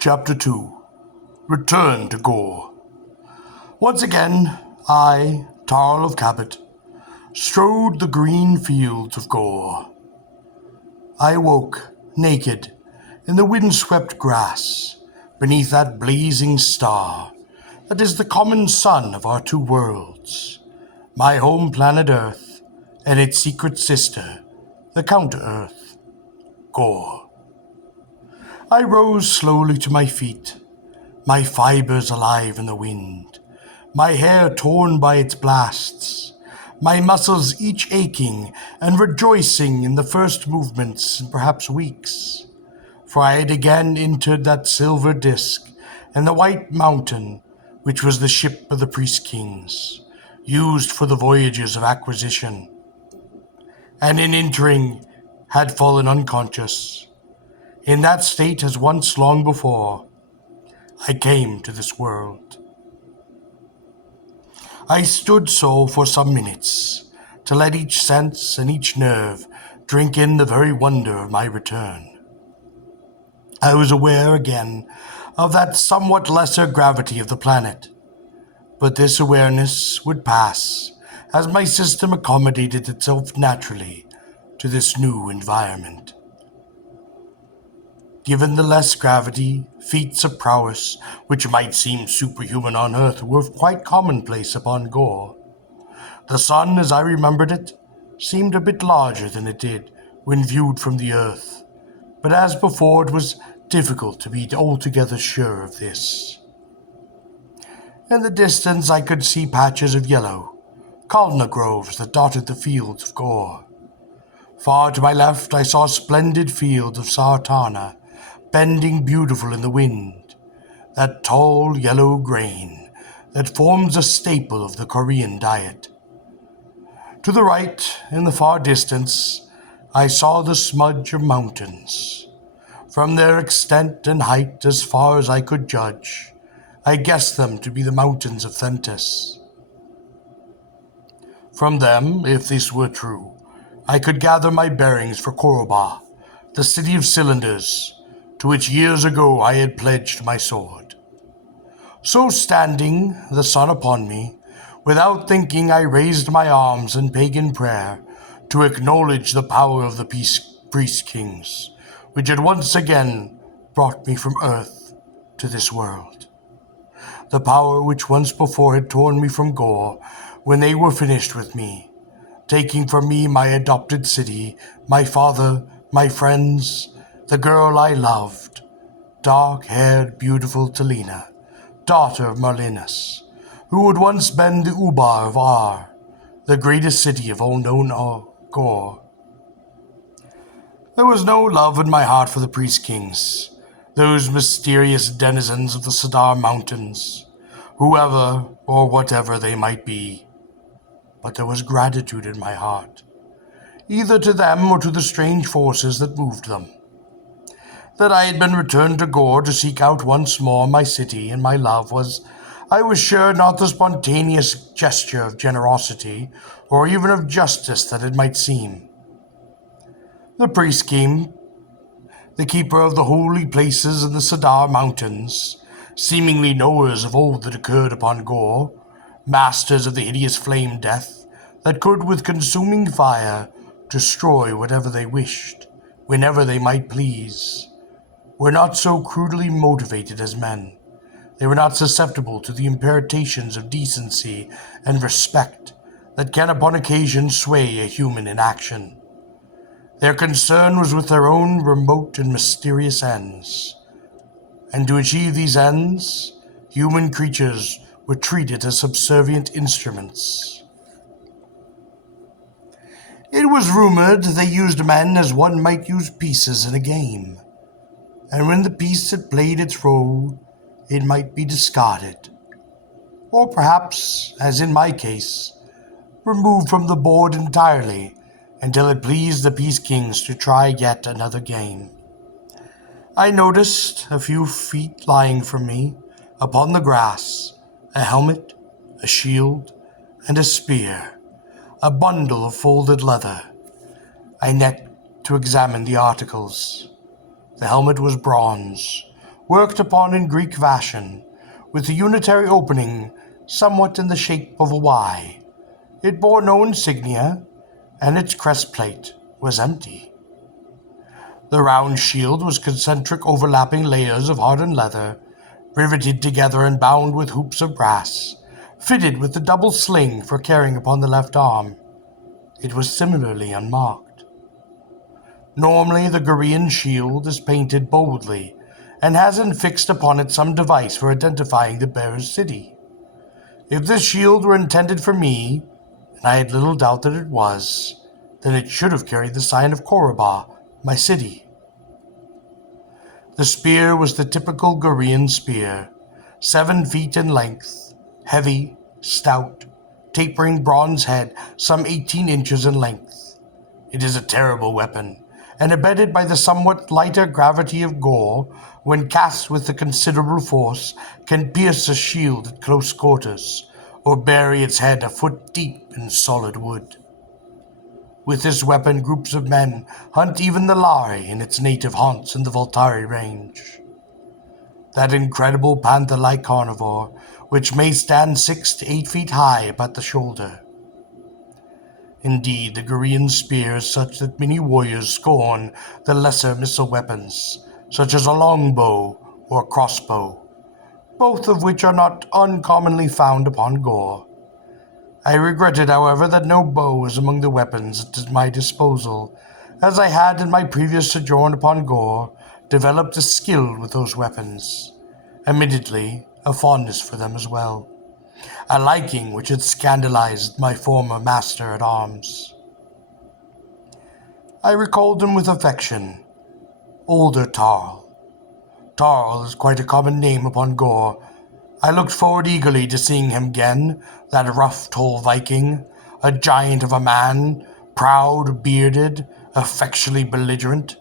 Chapter 2. Return to Gor. Once again, I, Tarl of Cabot, strode the green fields of Gor. I awoke, naked, in the wind-swept grass, beneath that blazing star that is the common sun of our two worlds, my home planet Earth, and its secret sister, the counter-Earth, Gor. I rose slowly to my feet, my fibers alive in the wind, my hair torn by its blasts, my muscles each aching and rejoicing in the first movements in perhaps weeks, for I had again entered that silver disk and the white mountain which was the ship of the priest kings, used for the voyages of acquisition, and in entering had fallen unconscious. In that state as once long before, I came to this world. I stood so for some minutes, to let each sense and each nerve drink in the very wonder of my return. I was aware again of that somewhat lesser gravity of the planet, but this awareness would pass as my system accommodated itself naturally to this new environment. Given the less gravity, feats of prowess, which might seem superhuman on Earth, were quite commonplace upon Gor. The sun, as I remembered it, seemed a bit larger than it did when viewed from the Earth, but as before it was difficult to be altogether sure of this. In the distance I could see patches of yellow, Kalna groves that dotted the fields of Gor. Far to my left I saw splendid fields of Sartana, bending beautiful in the wind, that tall yellow grain that forms a staple of the Korean diet. To the right, in the far distance, I saw the smudge of mountains. From their extent and height, as far as I could judge, I guessed them to be the mountains of Thentis. From them, if this were true, I could gather my bearings for Koroba, the city of cylinders, to which years ago I had pledged my sword. So standing, the sun upon me, without thinking I raised my arms in pagan prayer to acknowledge the power of the priest kings, which had once again brought me from earth to this world. The power which once before had torn me from Gor when they were finished with me, taking from me my adopted city, my father, my friends, the girl I loved, dark-haired, beautiful Talina, daughter of Marlinus, who had once been the Ubar of Ar, the greatest city of all known Gor. There was no love in my heart for the priest kings, those mysterious denizens of the Sadar Mountains, whoever or whatever they might be, but there was gratitude in my heart, either to them or to the strange forces that moved them. That I had been returned to Gor to seek out once more my city and my love was, I was sure, not the spontaneous gesture of generosity or even of justice that it might seem. The priest king, the keeper of the holy places in the Sadar Mountains, seemingly knowers of all that occurred upon Gor, masters of the hideous flame death that could with consuming fire destroy whatever they wished, whenever they might please, were not so crudely motivated as men. They were not susceptible to the impertations of decency and respect that can upon occasion sway a human in action. Their concern was with their own remote and mysterious ends, and to achieve these ends, human creatures were treated as subservient instruments. It was rumored they used men as one might use pieces in a game, and when the piece had played its role, it might be discarded, or perhaps, as in my case, removed from the board entirely until it pleased the Peace Kings to try yet another game. I noticed, a few feet lying from me, upon the grass, a helmet, a shield, and a spear, a bundle of folded leather. I knelt to examine the articles. The helmet was bronze, worked upon in Greek fashion, with a unitary opening somewhat in the shape of a Y. It bore no insignia, and its crestplate was empty. The round shield was concentric overlapping layers of hardened leather, riveted together and bound with hoops of brass, fitted with the double sling for carrying upon the left arm. It was similarly unmarked. Normally, the Gorean shield is painted boldly and has infixed upon it some device for identifying the bearer's city. If this shield were intended for me, and I had little doubt that it was, then it should have carried the sign of Koraba, my city. The spear was the typical Gorean spear, 7 feet in length, heavy, stout, tapering bronze head, some 18 inches in length. It is a terrible weapon, and abetted by the somewhat lighter gravity of Gor, when cast with a considerable force, can pierce a shield at close quarters, or bury its head a foot deep in solid wood. With this weapon, groups of men hunt even the Lari in its native haunts in the Voltari range. That incredible panther-like carnivore, which may stand 6 to 8 feet high about the shoulder. Indeed, the Gorean spear is such that many warriors scorn the lesser missile weapons, such as a longbow or a crossbow, both of which are not uncommonly found upon Gor. I regretted, however, that no bow was among the weapons at my disposal, as I had in my previous sojourn upon Gor developed a skill with those weapons, admittedly a fondness for them as well, a liking which had scandalized my former master at arms. I recalled him with affection, older Tarl. Tarl is quite a common name upon Gor. I looked forward eagerly to seeing him again, that rough, tall Viking, a giant of a man, proud, bearded, effectually belligerent,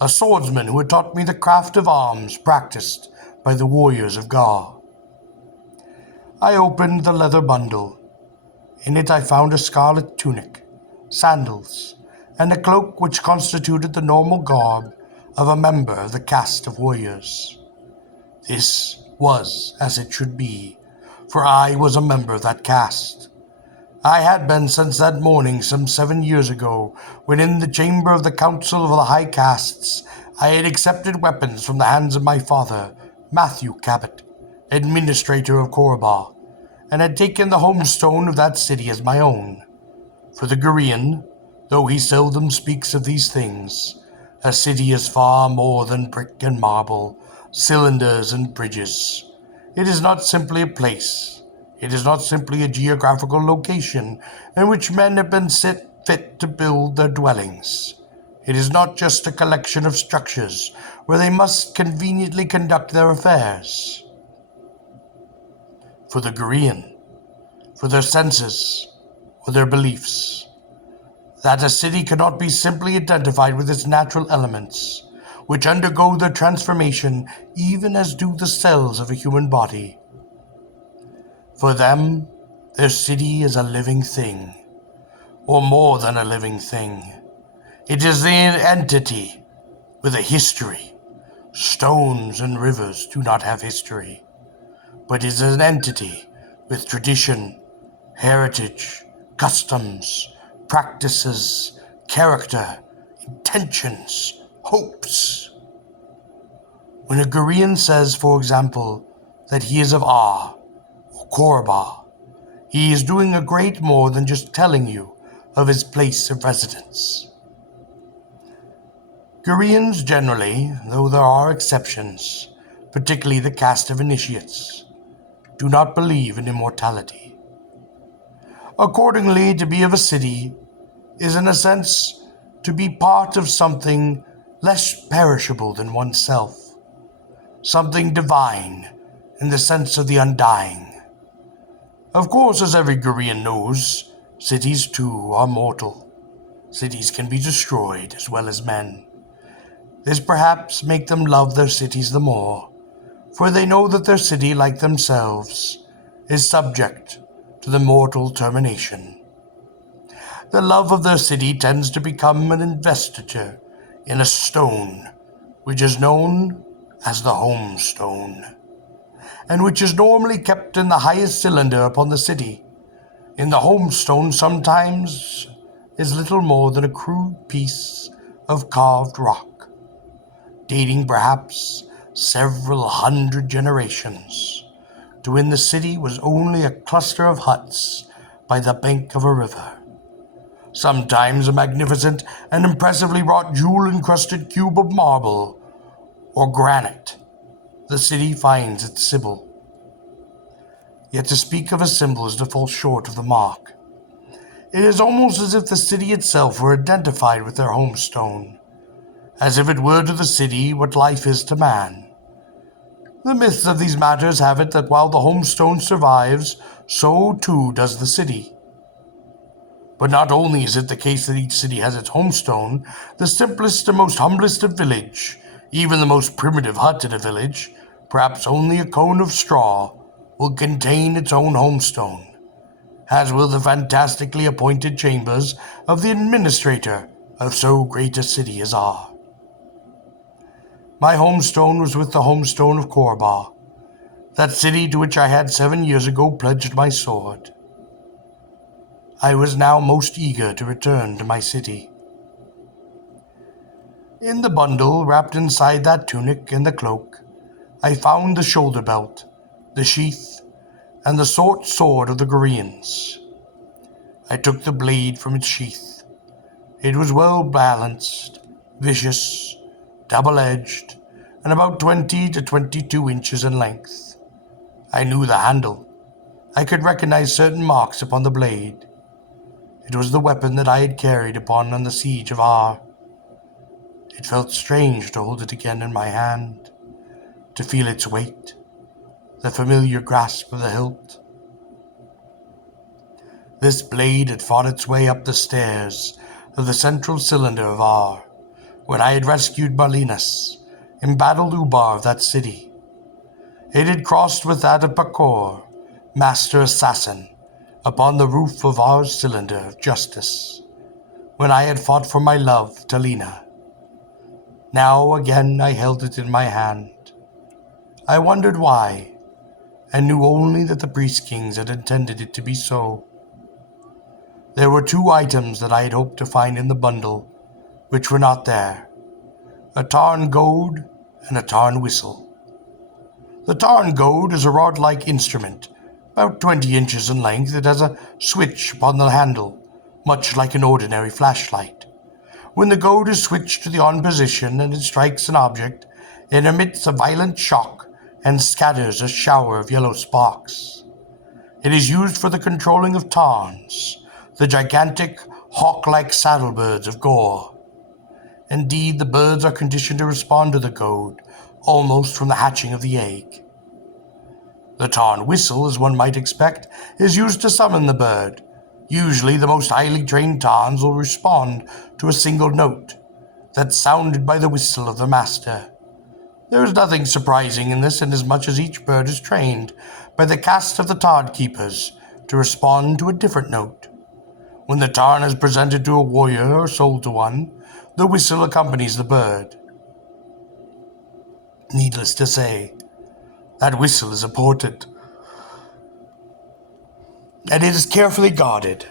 a swordsman who had taught me the craft of arms practiced by the warriors of Gor. I opened the leather bundle. In it I found a scarlet tunic, sandals, and a cloak which constituted the normal garb of a member of the caste of warriors. This was as it should be, for I was a member of that caste. I had been since that morning some 7 years ago, when in the chamber of the Council of the High Castes I had accepted weapons from the hands of my father, Matthew Cabot, administrator of Koraba, and had taken the homestone of that city as my own. For the Gorean, though he seldom speaks of these things, a city is far more than brick and marble, cylinders and bridges. It is not simply a place. It is not simply a geographical location in which men have been set fit to build their dwellings. It is not just a collection of structures where they must conveniently conduct their affairs. For the Gorean, for their senses, or their beliefs, that a city cannot be simply identified with its natural elements, which undergo their transformation even as do the cells of a human body. For them, their city is a living thing, or more than a living thing. It is an entity with a history. Stones and rivers do not have history, but it is an entity with tradition, heritage, customs, practices, character, intentions, hopes. When a Gorean says, for example, that he is of Ar or Koraba, he is doing a great more than just telling you of his place of residence. Goreans generally, though there are exceptions, particularly the caste of initiates, do not believe in immortality. Accordingly, to be of a city is in a sense to be part of something less perishable than oneself, something divine in the sense of the undying. Of course, as every Gorean knows, cities too are mortal. Cities can be destroyed as well as men. This perhaps make them love their cities the more, for they know that their city, like themselves, is subject to the mortal termination. The love of their city tends to become an investiture in a stone, which is known as the homestone, and which is normally kept in the highest cylinder upon the city. In the homestone sometimes is little more than a crude piece of carved rock, dating perhaps several hundred generations, to when the city was only a cluster of huts by the bank of a river. Sometimes a magnificent and impressively wrought jewel-encrusted cube of marble or granite, the city finds its symbol. Yet to speak of a symbol is to fall short of the mark. It is almost as if the city itself were identified with their homestone, as if it were to the city what life is to man. The myths of these matters have it that while the homestone survives, so too does the city. But not only is it the case that each city has its homestone, the simplest and most humblest of village, even the most primitive hut in a village, perhaps only a cone of straw, will contain its own homestone, as will the fantastically appointed chambers of the administrator of so great a city as ours. My homestone was with the homestone of Korba, that city to which I had 7 years ago pledged my sword. I was now most eager to return to my city. In the bundle, wrapped inside that tunic and the cloak, I found the shoulder belt, the sheath, and the short sword of the Goreans. I took the blade from its sheath. It was well balanced, vicious, double-edged, and about 20 to 22 inches in length. I knew the handle. I could recognize certain marks upon the blade. It was the weapon that I had carried upon the siege of Ar. It felt strange to hold it again in my hand, to feel its weight, the familiar grasp of the hilt. This blade had fought its way up the stairs of the central cylinder of Ar, when I had rescued Marlinus, embattled Ubar of that city. It had crossed with that of Pakor, master assassin, upon the roof of Ar's cylinder of justice, when I had fought for my love, Talina. Now again I held it in my hand. I wondered why, and knew only that the priest kings had intended it to be so. There were 2 items that I had hoped to find in the bundle, which were not there: a tarn goad and a tarn whistle. The tarn goad is a rod-like instrument, about 20 inches in length. It has a switch upon the handle, much like an ordinary flashlight. When the goad is switched to the on position and it strikes an object, it emits a violent shock and scatters a shower of yellow sparks. It is used for the controlling of tarns, the gigantic, hawk-like saddlebirds of Gor. Indeed, the birds are conditioned to respond to the goad, almost from the hatching of the egg. The tarn whistle, as one might expect, is used to summon the bird. Usually the most highly trained tarns will respond to a single note, that's sounded by the whistle of the master. There is nothing surprising in this, inasmuch as each bird is trained by the caste of the tarn keepers to respond to a different note. When the tarn is presented to a warrior or sold to one, the whistle accompanies the bird. Needless to say, that whistle is important, and it is carefully guarded,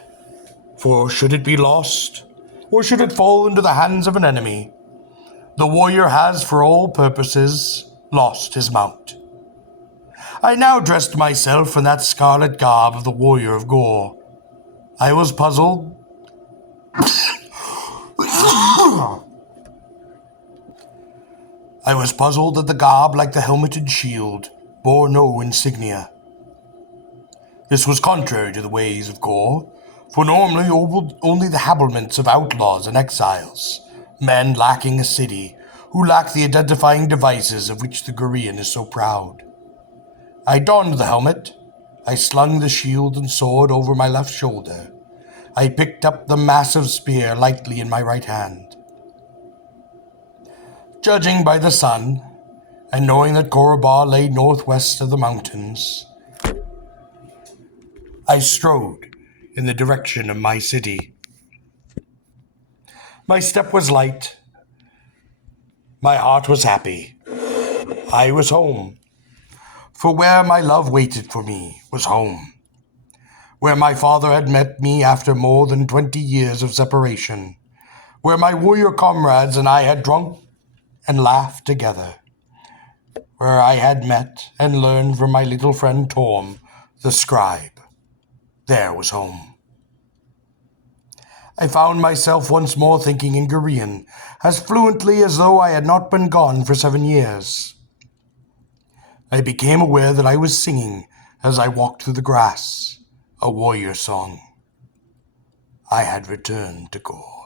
for should it be lost, or should it fall into the hands of an enemy, the warrior has, for all purposes, lost his mount. I now dressed myself in that scarlet garb of the warrior of Gor. I was puzzled. I was puzzled that the garb, like the helmeted shield, bore no insignia. This was contrary to the ways of Gor, for normally only the habiliments of outlaws and exiles, men lacking a city, who lack the identifying devices of which the Gorean is so proud. I donned the helmet. I slung the shield and sword over my left shoulder. I picked up the massive spear lightly in my right hand. Judging by the sun, and knowing that Koraba lay northwest of the mountains, I strode in the direction of my city. My step was light. My heart was happy. I was home. For where my love waited for me was home. Where my father had met me after more than 20 years of separation. Where my warrior comrades and I had drunk and laughed together. Where I had met and learned from my little friend Torm, the scribe. There was home. I found myself once more thinking in Korean, as fluently as though I had not been gone for 7 years. I became aware that I was singing, as I walked through the grass, a warrior song. I had returned to Gor.